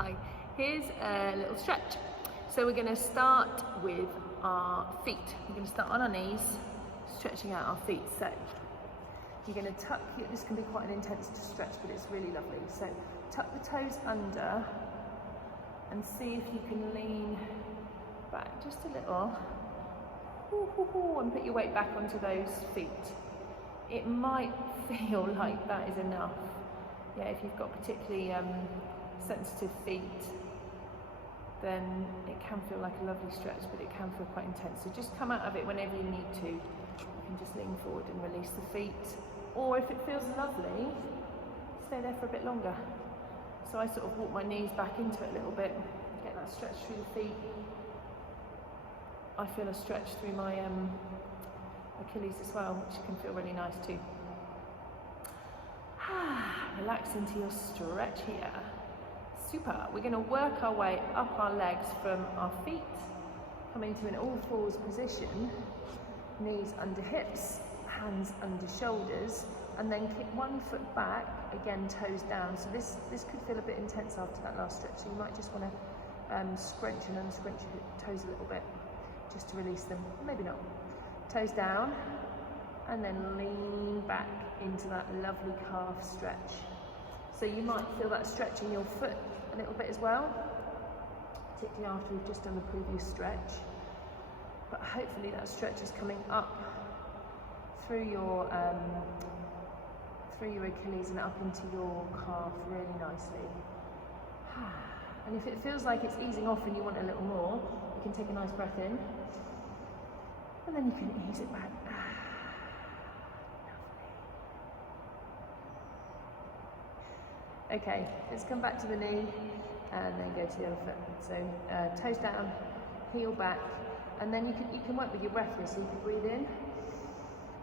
Hi, here's a little stretch. So we're going to start with our feet. We're going to start on our knees, stretching out our feet. So you're going to tuck, this can be quite an intense stretch, but it's really lovely. So tuck the toes under and see if you can lean back just a little. And put your weight back onto those feet. It might feel like that is enough. Yeah, if you've got particularly sensitive feet, then it can feel like a lovely stretch, but it can feel quite intense. So just come out of it whenever you need to. You can just lean forward and release the feet. Or if it feels lovely, stay there for a bit longer. So I sort of walk my knees back into it a little bit, get that stretch through the feet. I feel a stretch through my Achilles as well, which can feel really nice too. Relax into your stretch here. Super. We're going to work our way up our legs from our feet, coming to an all fours position, knees under hips, hands under shoulders, and then kick one foot back, again toes down. So this could feel a bit intense after that last stretch, so you might just want to scrunch and unscrunch your toes a little bit, just to release them, maybe not. Toes down, and then lean back into that lovely calf stretch. So you might feel that stretch in your foot a little bit as well, particularly after we've just done the previous stretch. But hopefully that stretch is coming up through your Achilles and up into your calf really nicely. And if it feels like it's easing off and you want a little more, you can take a nice breath in, and then you can ease it back. Okay, let's come back to the knee and then go to the other foot. So toes down, heel back, and then you can work with your breath here. So you can breathe in,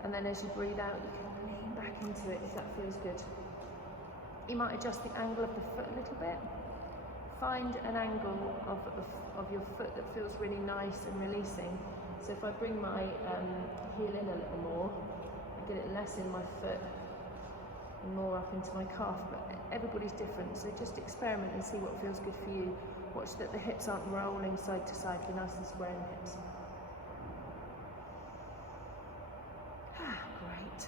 and then as you breathe out, you can lean back into it if that feels good. You might adjust the angle of the foot a little bit. Find an angle of your foot that feels really nice and releasing. So if I bring my heel in a little more, I get it less in my foot and more up into my calf, but everybody's different, so just experiment and see what feels good for you. Watch that the hips aren't rolling side to side, they're nice and square in the hips. Great.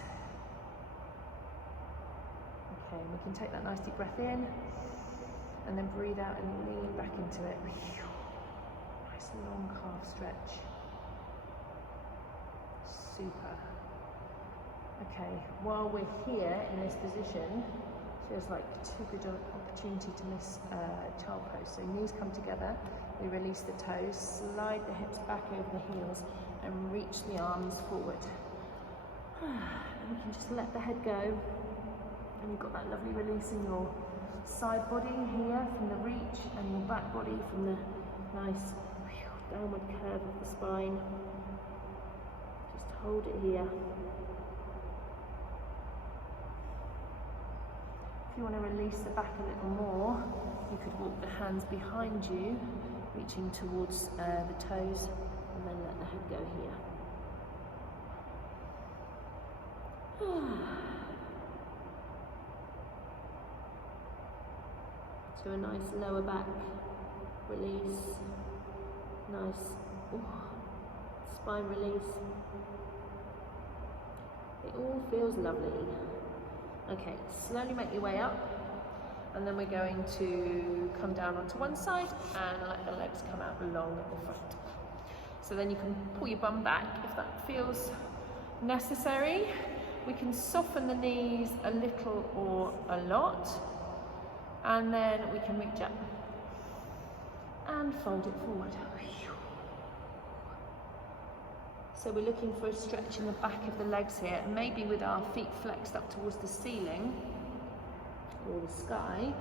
Okay, we can take that nice deep breath in, and then breathe out and lean back into it. Nice long calf stretch. Super. Okay, while we're here in this position, feels like too good an opportunity to miss child pose. So knees come together, we release the toes, slide the hips back over the heels, and reach the arms forward. And we can just let the head go, and you've got that lovely release in your side body here from the reach, and your back body from the nice downward curve of the spine. Just hold it here. If you want to release the back a little more, you could walk the hands behind you, reaching towards the toes, and then let the head go here. So a nice lower back release, nice spine release. It all feels lovely. Okay, slowly make your way up, and then we're going to come down onto one side and let the legs come out long at the front. So then you can pull your bum back if that feels necessary. We can soften the knees a little or a lot, and then we can reach up and fold it forward. So we're looking for a stretch in the back of the legs here, and maybe with our feet flexed up towards the ceiling or the sky,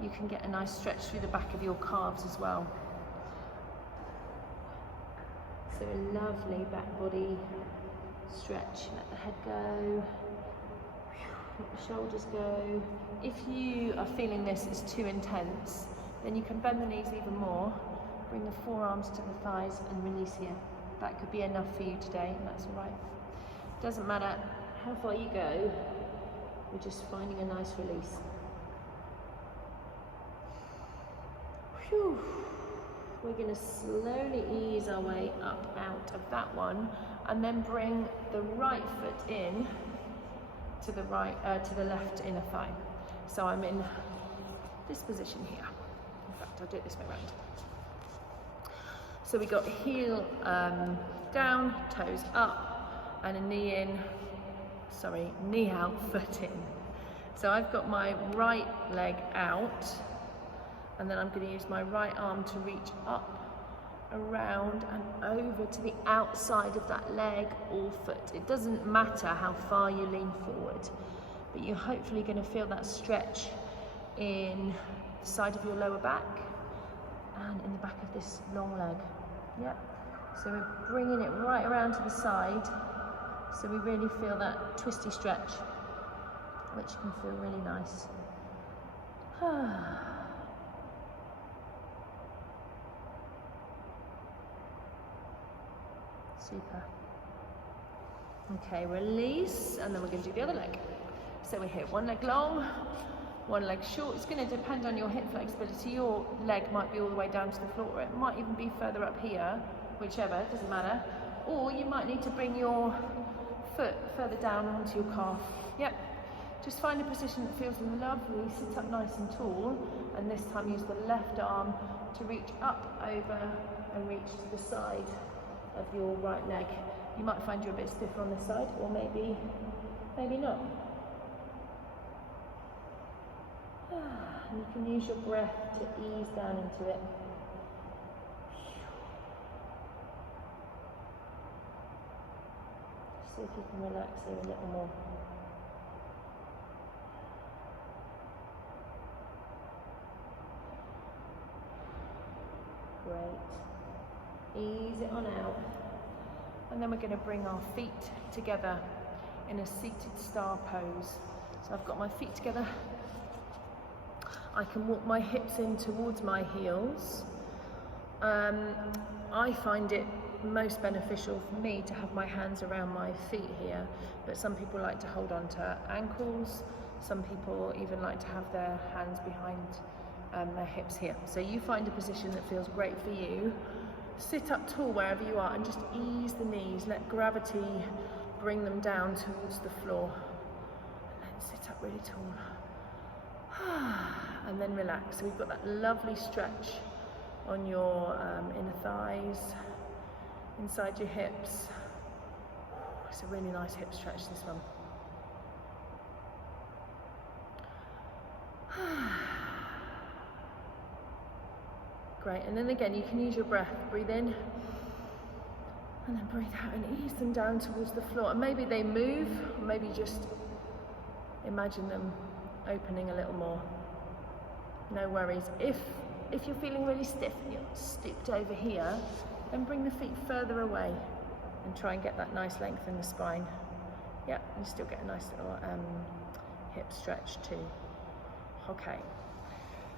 you can get a nice stretch through the back of your calves as well. So a lovely back body stretch. Let the head go, let the shoulders go. If you are feeling this is too intense, then you can bend the knees even more, bring the forearms to the thighs and release here. That could be enough for you today, and that's all right. Doesn't matter how far you go, we're just finding a nice release. Whew. We're going to slowly ease our way up out of that one, and then bring the right foot in to the right, to the left inner thigh. So I'm in this position here. In fact, I'll do it this way around. So we got heel down, toes up, and a knee in, knee out, foot in. So I've got my right leg out, and then I'm going to use my right arm to reach up, around and over to the outside of that leg or foot. It doesn't matter how far you lean forward, but you're hopefully going to feel that stretch in the side of your lower back and in the back of this long leg. Yep. So we're bringing it right around to the side, so we really feel that twisty stretch, which can feel really nice. Super. Okay, release, and then we're going to do the other leg. So we're here, one leg long, one leg short. It's going to depend on your hip flexibility. Your leg might be all the way down to the floor, or it might even be further up here, whichever, it doesn't matter. Or you might need to bring your foot further down onto your calf. Yep. Just find a position that feels lovely, sit up nice and tall, and this time use the left arm to reach up, over, and reach to the side of your right leg. You might find you're a bit stiffer on this side, or maybe not. And you can use your breath to ease down into it. See if you can relax here a little more. Great. Ease it on out. And then we're going to bring our feet together in a seated star pose. So I've got my feet together. I can walk my hips in towards my heels. I find it most beneficial for me to have my hands around my feet here, but some people like to hold on to ankles. Some people even like to have their hands behind their hips here. So you find a position that feels great for you. Sit up tall wherever you are and just ease the knees. Let gravity bring them down towards the floor. And then sit up really tall. And then relax. So we've got that lovely stretch on your inner thighs, inside your hips. It's a really nice hip stretch, this one. Great, and then again you can use your breath. Breathe in and then breathe out and ease them down towards the floor. And maybe they move, or maybe just imagine them opening a little more. No worries. If you're feeling really stiff and you're stooped over here, then bring the feet further away and try and get that nice length in the spine. Yeah, you still get a nice little hip stretch too. Okay.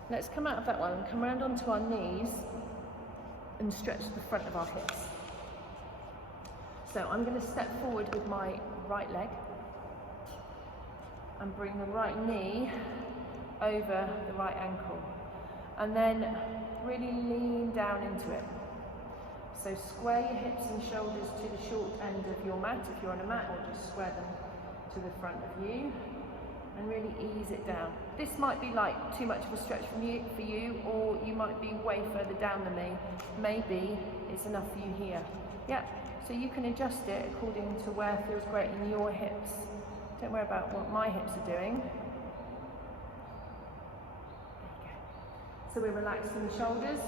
Let's come out of that one and come around onto our knees and stretch the front of our hips. So I'm going to step forward with my right leg and bring the right knee over the right ankle. And then really lean down into it. So square your hips and shoulders to the short end of your mat if you're on a mat, or just square them to the front of you. And really ease it down. This might be like too much of a stretch for you, or you might be way further down than me. Maybe it's enough for you here. Yeah, so you can adjust it according to where feels great in your hips. Don't worry about what my hips are doing. There you go. So we're relaxing the shoulders.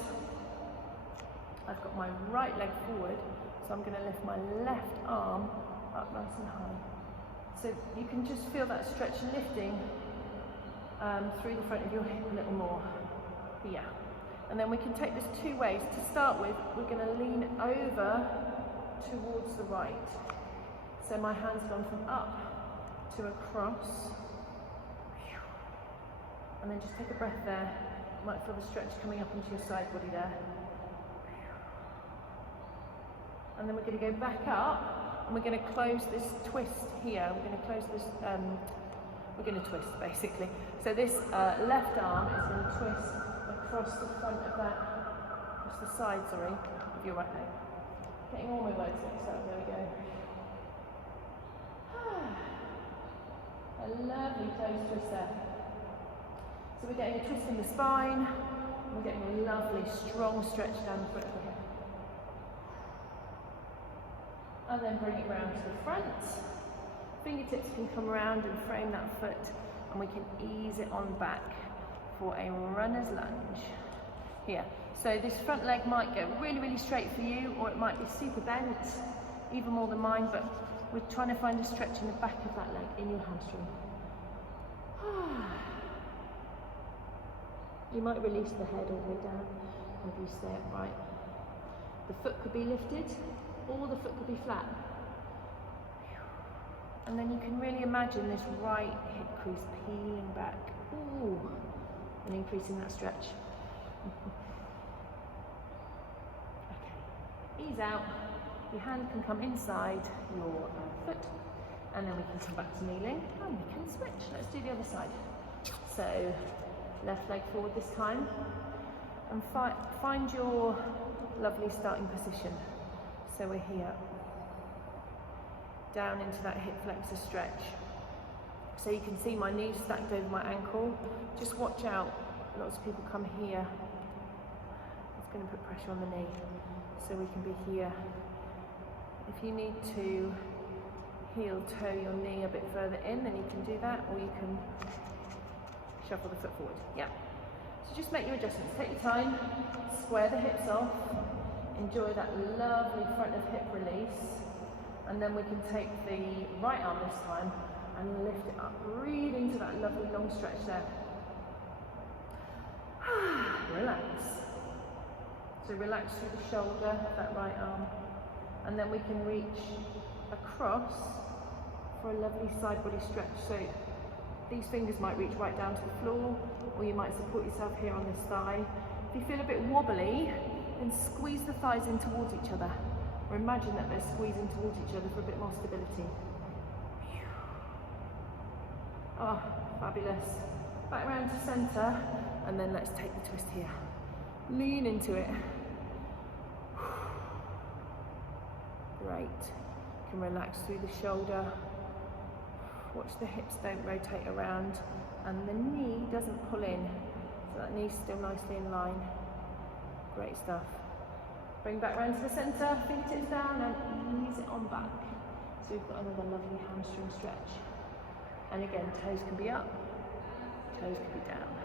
I've got my right leg forward, so I'm going to lift my left arm up nice and high. So you can just feel that stretch lifting through the front of your hip a little more. Yeah. And then we can take this two ways. To start with, we're going to lean over towards the right. So my hand's gone from up to across. And then just take a breath there. You might feel the stretch coming up into your side body there. And then we're going to go back up. And we're going to close this twist here. We're going to close this, we're going to twist basically. So this left arm is going to twist across the front of that, across the side, sorry, of your right leg. Getting all my words mixed up, there we go. A lovely toes twist there. So we're getting a twist in the spine, we're getting a lovely strong stretch down the front of the hip. And then bring it round to the front. Fingertips can come around and frame that foot, and we can ease it on back for a runner's lunge. Here. So this front leg might go really, really straight for you, or it might be super bent, even more than mine, but we're trying to find a stretch in the back of that leg, in your hamstring. You might release the head all the way down, maybe you stay upright. The foot could be lifted, or the foot could be flat. And then you can really imagine this right hip crease peeling back. Ooh, and increasing that stretch. Okay, ease out. Your hand can come inside your foot, and then we can come back to kneeling, and we can switch. Let's do the other side. So, left leg forward this time, and find your lovely starting position. So we're here, down into that hip flexor stretch. So you can see my knees stacked over my ankle. Just watch out, lots of people come here. It's going to put pressure on the knee. So we can be here. If you need to heel toe your knee a bit further in, then you can do that, or you can shuffle the foot forward. Yeah. So just make your adjustments. Take your time, square the hips off, enjoy that lovely front of hip release, and then we can take the right arm this time and lift it up. Breathe into that lovely long stretch there. Relax. So relax through the shoulder of that right arm, and then we can reach across for a lovely side body stretch. So these fingers might reach right down to the floor, or you might support yourself here on this thigh. If you feel a bit wobbly, then squeeze the thighs in towards each other, or imagine that they're squeezing towards each other for a bit more stability. Oh, fabulous. Back round to centre, and then let's take the twist here. Lean into it. Great. You can relax through the shoulder. Watch the hips don't rotate around, and the knee doesn't pull in, so that knee's still nicely in line. Great stuff. Bring back round to the centre, fingertips down, and ease it on back. So we've got another lovely hamstring stretch. And again, toes can be up, toes can be down.